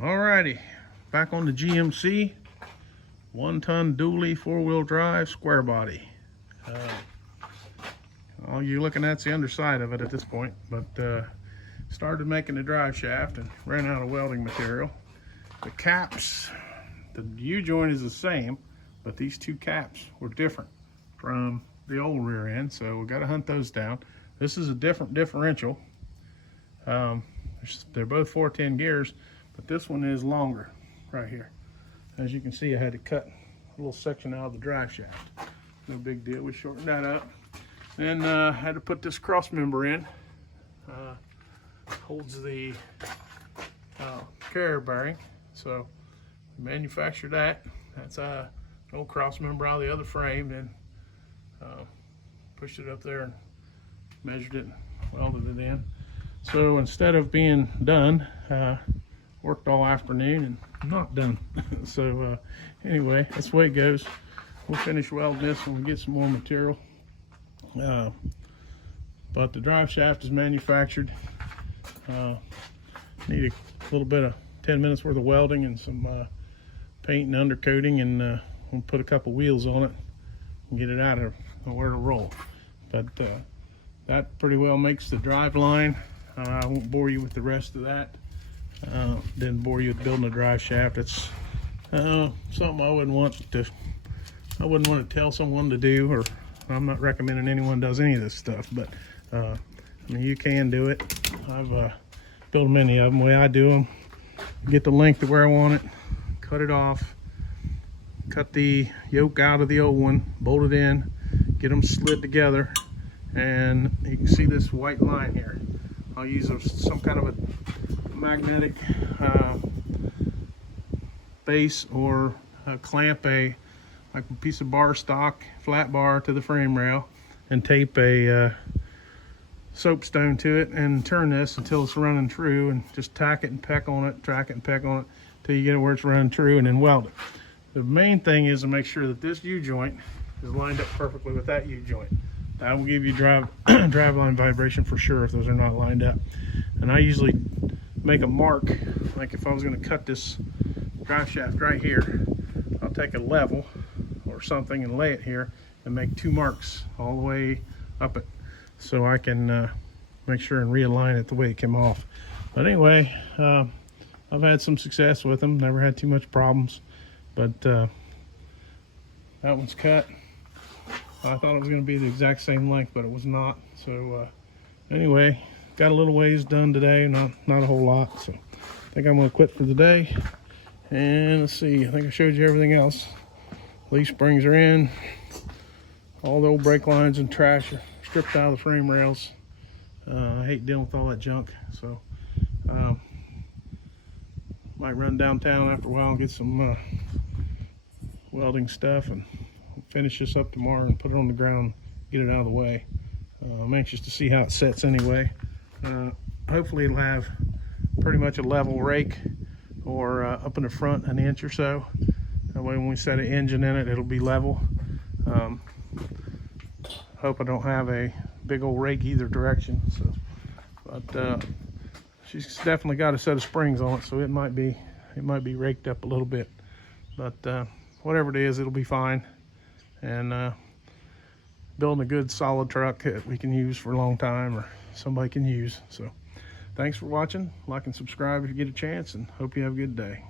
Alrighty, back on the GMC 1-ton dually 4-wheel drive square body. All you're looking at is the underside of it at this point, but started making the drive shaft and ran out of welding material. The caps, the U-joint is the same, but these two caps were different from the old rear end, so we got to hunt those down. This is a different differential. They're both 410 gears, but this one is longer right here. As you can see, I had to cut a little section out of the drive shaft. No big deal, we shortened that up. Then I had to put this cross member in. Holds the carrier bearing, so we manufactured that. That's an old cross member out of the other frame, then pushed it up there and measured it and welded it in. So instead of being done, worked all afternoon and not done. So anyway, that's the way it goes. We'll finish welding this when we get some more material. But the drive shaft is manufactured. Need a little bit of 10 minutes worth of welding and some paint and undercoating, and we'll put a couple wheels on it and get it out of where to roll. But that pretty well makes the drive line. I won't bore you with the rest of that. Didn't bore you with building a drive shaft. It's something I wouldn't want to tell someone to do, or I'm not recommending anyone does any of this stuff, but I mean, you can do it. I've built many of them the way I do them. Get the length of where I want it, cut it off, cut the yoke out of the old one, bolt it in, get them slid together, and you can see this white line here. I'll use some kind of a magnetic base, or clamp like a piece of bar stock, flat bar, to the frame rail, and tape a soapstone to it, and turn this until it's running true, and just tack it and peck on it, track it and peck on it till you get it where it's running true, and then weld it. The main thing is to make sure that this U-joint is lined up perfectly with that U-joint. That will give you drive line vibration for sure if those are not lined up. And I usually make a mark, like if I was going to cut this drive shaft right here, I'll take a level or something and lay it here and make 2 marks all the way up it, so I can make sure and realign it the way it came off. But anyway, I've had some success with them, never had too much problems. But that one's cut. I thought it was going to be the exact same length, but it was not. So anyway, got a little ways done today, not a whole lot. So I think I'm going to quit for the day. And let's see, I think I showed you everything else. Leaf springs are in. All the old brake lines and trash are stripped out of the frame rails. I hate dealing with all that junk, so might run downtown after a while and get some welding stuff and finish this up tomorrow and put it on the ground, get it out of the way. I'm anxious to see how it sets anyway. Hopefully it'll have pretty much a level rake, or up in the front an inch or so. That way when we set an engine in it, it'll be level. Hope I don't have a big old rake either direction. So, but she's definitely got a set of springs on it, so it might be raked up a little bit. But whatever it is, it'll be fine. And building a good solid truck that we can use for a long time, or somebody can use. So thanks for watching. Like and subscribe if you get a chance, and hope you have a good day.